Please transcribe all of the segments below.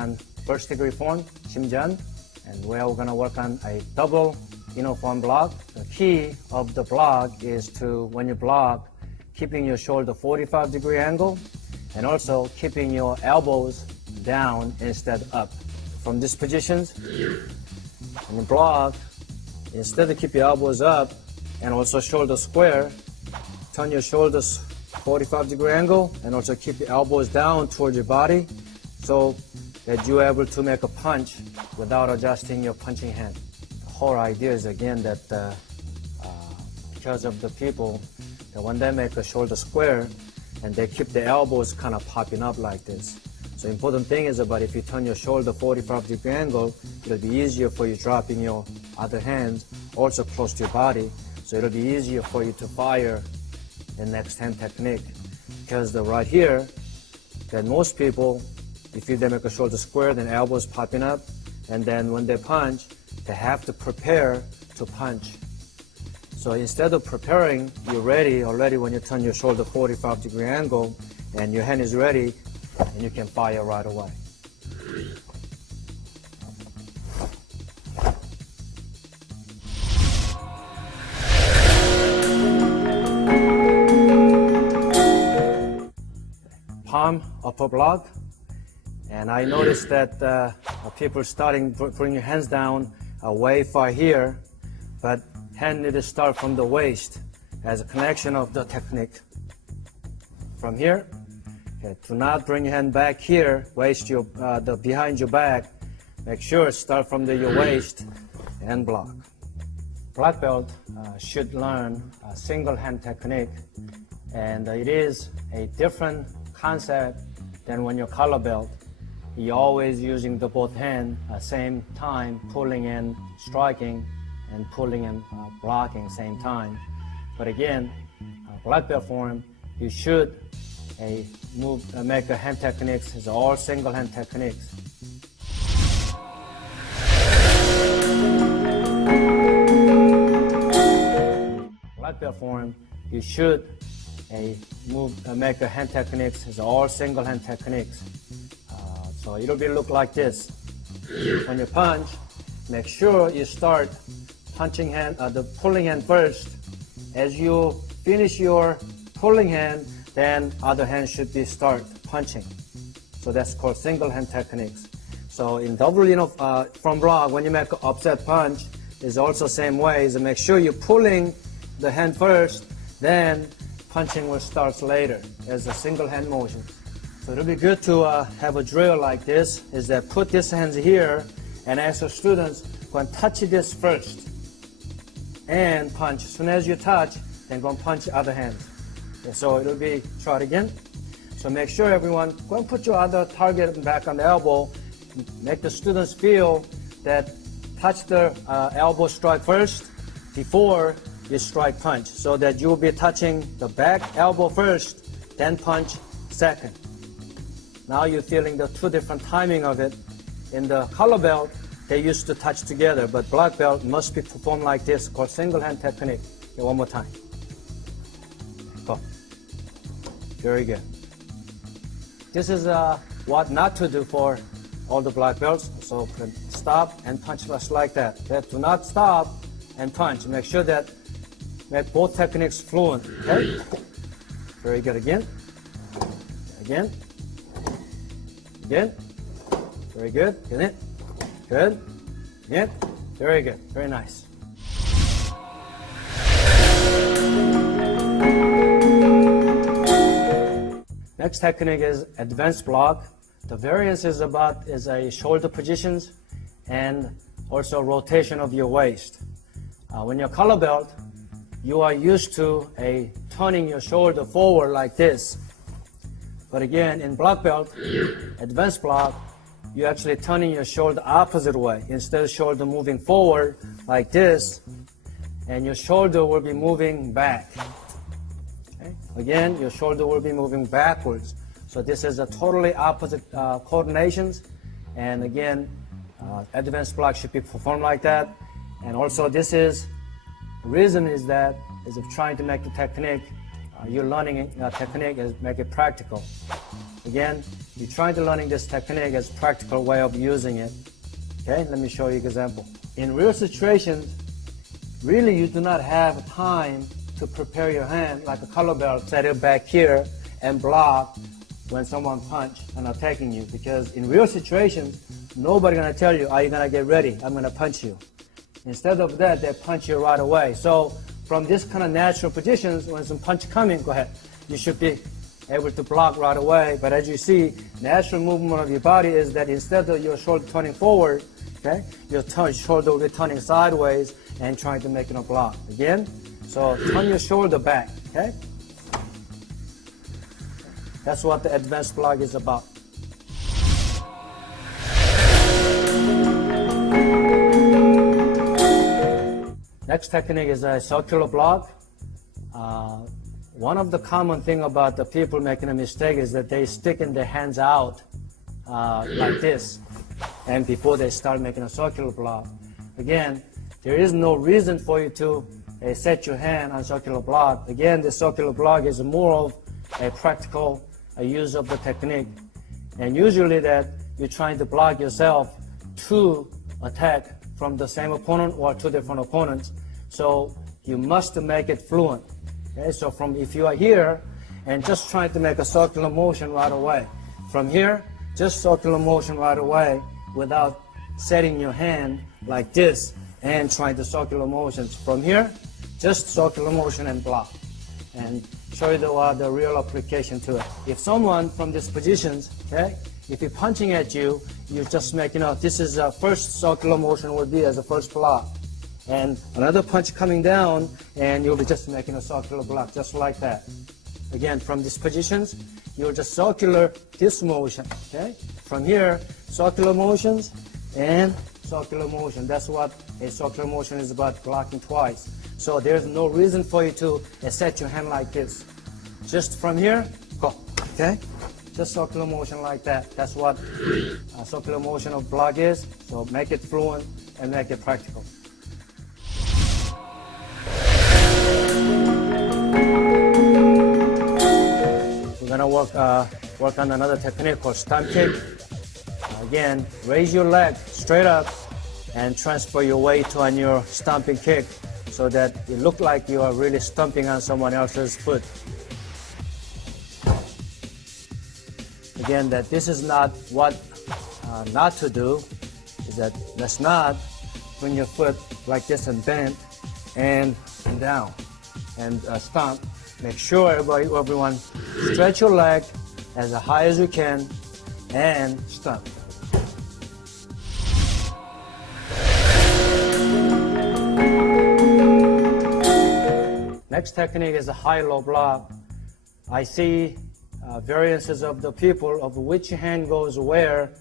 on first degree form, Shimjun, and where we're going to work on a double uniform block. The key of the block is to, when you block, keeping your shoulder 45-degree angle and also keeping your elbows down instead up. From these positions, when you block, instead of keep your elbows up and also shoulder square, turn your shoulders 45-degree angle and also keep your elbows down towards your body so that you're able to make a punch without adjusting your punching hand. The whole idea is again that because of the people that when they make a shoulder square and they keep the elbows kind of popping up like this. So important thing is about if you turn your shoulder 45-degree angle, it'll be easier for you dropping your other hands also close to your body. So it'll be easier for you to fire the next hand technique. Because right here, that most people, if they make a shoulder square, then elbows popping up, and then when they punch, they have to prepare to punch. So instead of preparing, you're ready already when you turn your shoulder 45-degree angle, and your hand is ready, and you can fire right away. Palm upper block, and I noticed that people starting to bring your hands down way far here, but hand need to start from the waist as a connection of the technique. From here, okay, do not bring your hand back here, waist your behind your back. Make sure start from your waist and block. Black belt should learn a single hand technique, and it is a different concept than when you're color belt. You're always using the both hand same time, pulling and striking, and pulling and blocking same time. But again, black belt form, you should make a hand techniques is all single hand techniques. Black belt form, you should make a hand techniques is all single hand techniques. So it'll look like this. When you punch, make sure you start punching hand, the pulling hand first. As you finish your pulling hand, then other hand should start punching. So that's called single hand techniques. So in double, from block, when you make an upset punch, is also same way. Is make sure you're pulling the hand first, then punching will start later as a single hand motion. So it'll be good to have a drill like this, is that put these hands here and ask your students, go and touch this first and punch. As soon as you touch, then go and punch the other hand. Okay, so it'll be, try it again. So make sure everyone, go and put your other target back on the elbow. Make the students feel that touch the elbow strike first before you strike punch, so that you'll be touching the back elbow first, then punch second. Now you're feeling the two different timing of it. In the color belt, they used to touch together, but black belt must be performed like this, called single hand technique. Okay, one more time. Go. Very good. This is what not to do for all the black belts. So stop and punch just like that. Okay? Do not stop and punch. Make sure that make both techniques fluent. Okay? Very good. Again. Again. Again. Very good. Get it. Good. Again. Very good. Very nice. Next technique is advanced block. The variance is a shoulder positions and also rotation of your waist. When you're color belt, you are used to turning your shoulder forward like this. But again, in black belt, advanced block, you're actually turning your shoulder opposite way. Instead of shoulder moving forward like this, and your shoulder will be moving back. Okay? Again, your shoulder will be moving backwards. So this is a totally opposite coordinations. And again, advanced block should be performed like that. And also this is, the reason is of trying to make the technique you're learning a technique is make it practical. Again, you're trying to learning this technique as practical way of using it. Okay, let me show you an example. In real situations, really you do not have time to prepare your hand like a color belt, set it back here and block when someone punch and attacking you, because in real situations, nobody gonna tell you, are you gonna get ready? I'm gonna punch you. Instead of that, they punch you right away. So from this kind of natural positions, when some punch coming, go ahead. You should be able to block right away. But as you see, natural movement of your body is that instead of your shoulder turning forward, okay, your shoulder will be turning sideways and trying to make it a block. Again, so turn your shoulder back, okay? That's what the advanced block is about. Next technique is a circular block. One of the common thing about the people making a mistake is that they sticking their hands out like this, and before they start making a circular block. Again, there is no reason for you to set your hand on circular block. Again, the circular block is more of a practical use of the technique, and usually that you're trying to block yourself to attack from the same opponent or two different opponents. So you must make it fluent. Okay, so from if you are here and just trying to make a circular motion right away, from here, just circular motion right away without setting your hand like this and trying to circular motions. From here, just circular motion and block. And show you the real application to it. If someone from these positions, okay, if he's punching at you, you just make, this is a first circular motion would be as a first block. And another punch coming down, and you'll be just making a circular block, just like that. Again, from these positions, you'll just circular this motion, okay? From here, circular motions and circular motion. That's what a circular motion is about, blocking twice. So there's no reason for you to set your hand like this. Just from here, go, okay? Just circular motion like that. That's what a circular motion of block is. So make it fluent and make it practical. We're gonna work on another technique called stomp kick. Again, raise your leg straight up and transfer your weight on your stomping kick so that it looks like you are really stomping on someone else's foot. Again, that this is not what not to do, is that let's not bring your foot like this and bend and down and stomp. Make sure everyone stretch your leg as high as you can and stomp. Next technique is a high-low block. I see variances of the people of which hand goes where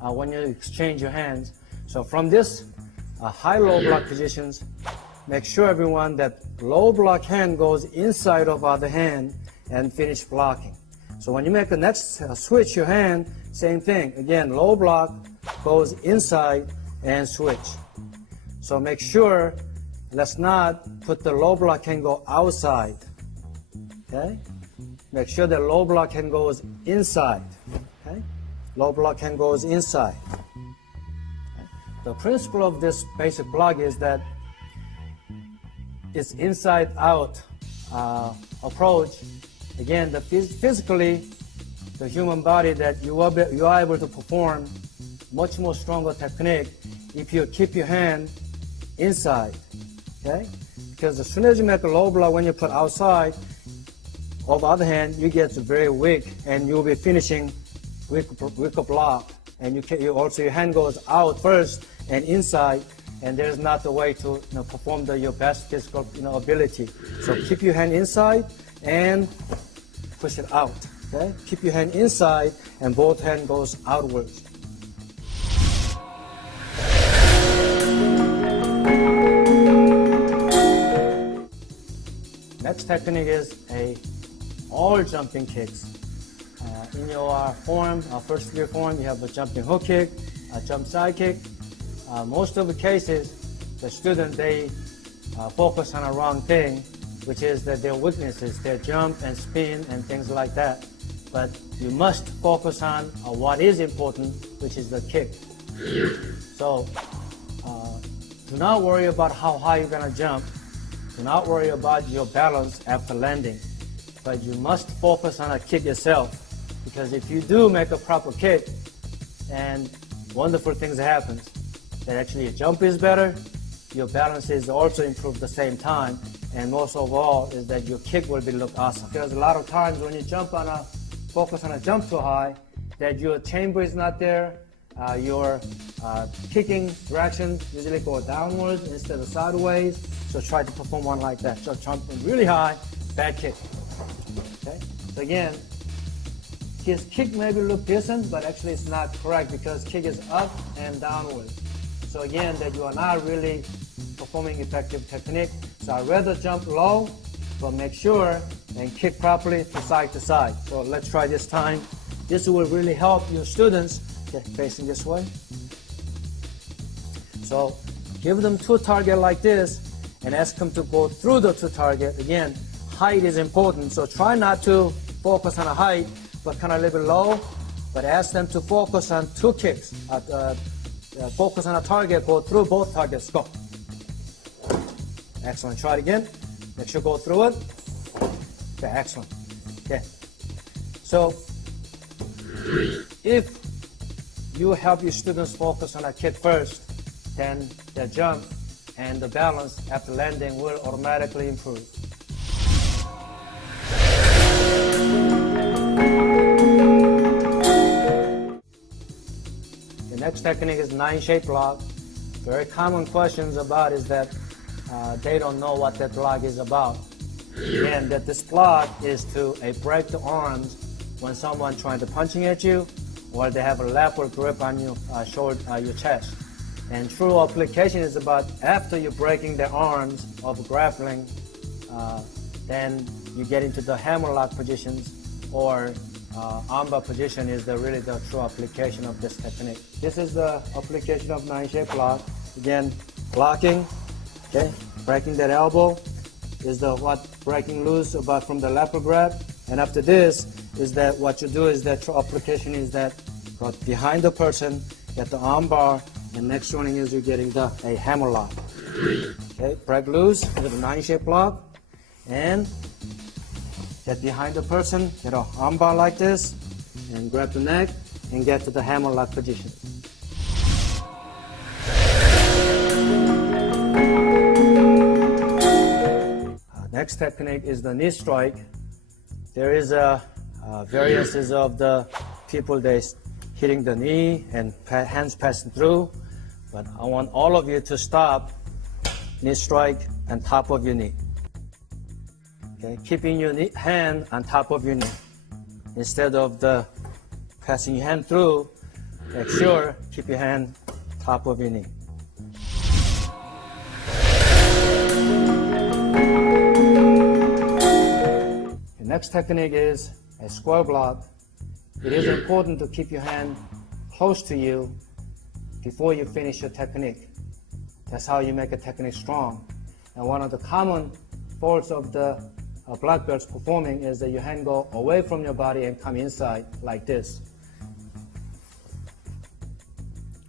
when you exchange your hands. So from this high-low block positions, make sure everyone that low block hand goes inside of other hand and finish blocking. So when you make the next switch your hand, same thing. Again, low block goes inside and switch. So make sure, let's not put the low block hand go outside. Okay? Make sure the low block hand goes inside. Okay? Low block hand goes inside. Okay? The principle of this basic block is that it's inside out approach. Again, physically, the human body that you are able to perform much more stronger technique if you keep your hand inside, okay? Because as soon as you make a low block, when you put outside, on the other hand, you get very weak and you'll be finishing weaker block. And you also, your hand goes out first and inside, and there's not a way to perform your best physical ability. So keep your hand inside and push it out. Okay? Keep your hand inside and both hand goes outwards. Next technique is all jumping kicks. In your form, first degree form, you have a jumping hook kick, a jump side kick. Most of the cases, the student, they focus on the wrong thing. which is that their weaknesses, their jump and spin and things like that. But you must focus on what is important, which is the kick. So do not worry about how high you're going to jump. Do not worry about your balance after landing. But you must focus on a kick yourself, because if you do make a proper kick, and wonderful things happen, that actually your jump is better, your balance is also improved at the same time, and most of all is that your kick will be look awesome. Because a lot of times when you focus on a jump too high, that your chamber is not there, your kicking direction usually go downwards instead of sideways. So try to perform one like that. So jumping really high, bad kick. Okay. So again, his kick maybe look decent, but actually it's not correct because kick is up and downward. So again, that you are not really performing effective technique. So I'd rather jump low, but make sure and kick properly to side to side. So let's try this time. This will really help your students. Okay, facing this way. So give them two targets like this and ask them to go through the two targets. Again, height is important, so try not to focus on a height, but kind of a little bit low, but ask them to focus on two kicks. Focus on a target, go through both targets, go. Excellent, try it again. Make sure go through it. Okay, excellent. Okay, so if you help your students focus on a kick first, then the jump and the balance after landing will automatically improve. The next technique is 9-shape block. Very common questions about is that they don't know what that block is about. And that this block is to break the arms when someone trying to punching at you, or they have a lateral grip on your your chest. And true application is about after you're breaking the arms of grappling, then you get into the hammerlock positions, or armbar position is really the true application of this technique. This is the application of 9-shape block. Again, blocking, okay, breaking that elbow is what breaking loose about from the lateral grab. And after this is that what you do is that true application is that go behind the person, get the arm bar, and next one is you're getting a hammer lock. Okay, break loose with a 9-shape block, and get behind the person, get an arm bar like this, and grab the neck, and get to the hammer lock position. Next technique is the knee strike. There is variances of the people they hitting the knee and hands passing through, but I want all of you to stop knee strike on top of your knee. Okay, keeping your hand on top of your knee instead of the passing your hand through. Make sure keep your hand top of your knee. The next technique is a square block. It is important to keep your hand close to you before you finish your technique. That's how you make a technique strong. And one of the common faults of the black belts performing is that your hand go away from your body and come inside like this.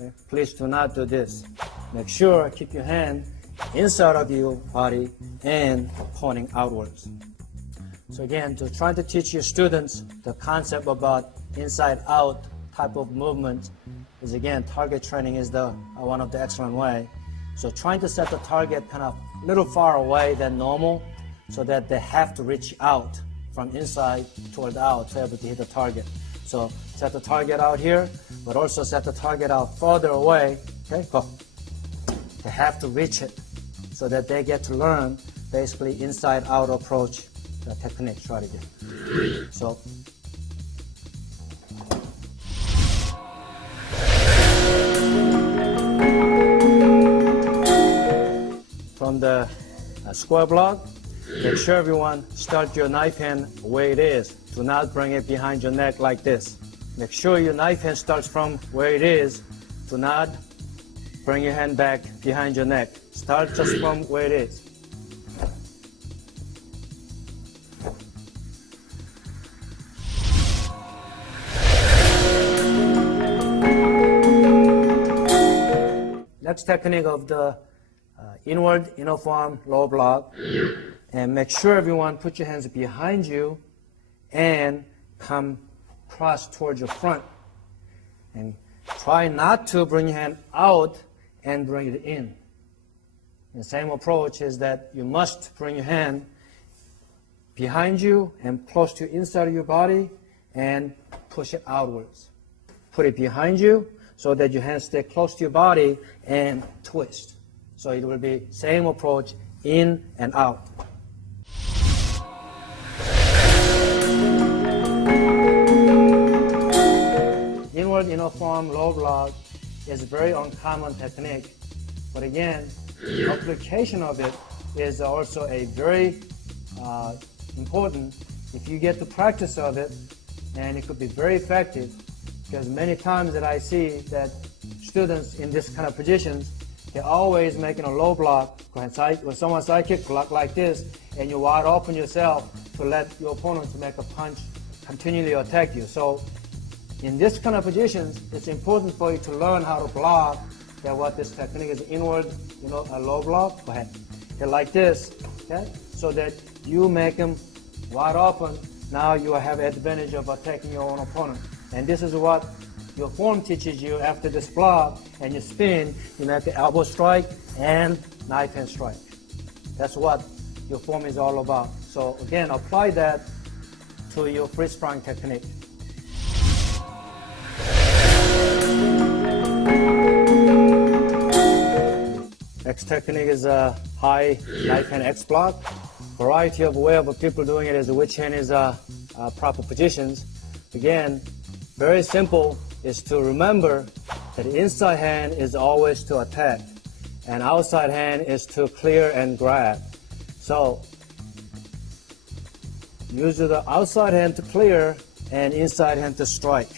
Okay? Please do not do this. Make sure keep your hand inside of your body and pointing outwards. So again, to try to teach your students the concept about inside-out type of movement is, again, target training is one of the excellent way. So trying to set the target kind of a little far away than normal, so that they have to reach out from inside toward out to be able to hit the target. So set the target out here, but also set the target out further away. Okay, go. They have to reach it so that they get to learn basically inside-out approach the technique. Try it again. So from the square block, make sure everyone start your knife hand where it is. Do not bring it behind your neck like this. Make sure your knife hand starts from where it is. Do not bring your hand back behind your neck. Start just from where it is. next technique of the inward inner forearm low block. And make sure everyone put your hands behind you and come cross towards your front. And try not to bring your hand out and bring it in. The same approach is that you must bring your hand behind you and close to inside of your body and push it outwards. Put it behind you so that your hands stay close to your body and twist. So it will be same approach, in and out. Inward inner forearm low block is a very uncommon technique, but again, the application of it is also a very important. If you get the practice of it, and it could be very effective, because many times that I see that students in this kind of positions, they're always making a low block. When someone side kick block like this, and you wide open yourself to let your opponent to make a punch, continually attack you. So in this kind of positions, it's important for you to learn how to block. That what this technique is, inward, a low block. Go ahead. Okay, like this, okay? So that you make them wide open. Now you have advantage of attacking your own opponent. And this is what your form teaches you after this block, and you spin, you make the elbow strike and knife hand strike. That's what your form is all about. So again, apply that to your free sparring technique. Next technique is a high knife hand X block. Variety of way of people doing it is which hand is proper positions. Again, very simple is to remember that inside hand is always to attack and outside hand is to clear and grab. So use the outside hand to clear and inside hand to strike.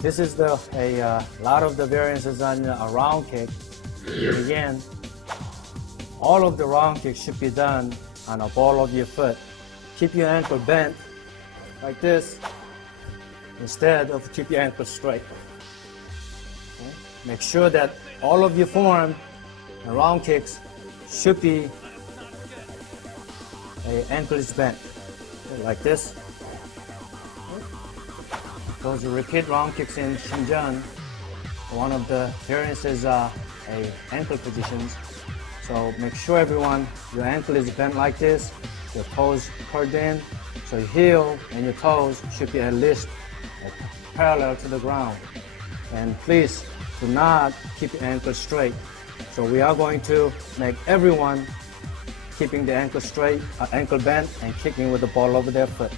This is a lot of the variances on a round kick. And again, all of the round kicks should be done on a ball of your foot. Keep your ankle bent like this instead of keep your ankle straight. Okay? Make sure that all of your form and round kicks should be ankle is bent. Okay, like this. Those repeat round kicks in Shimjun, one of the variances are ankle positions. So make sure everyone, your ankle is bent like this, your toes curled in, so your heel and your toes should be at least parallel to the ground. And please do not keep your ankle straight. So we are going to make everyone keeping the ankle straight, ankle bent, and kicking with the ball over their foot.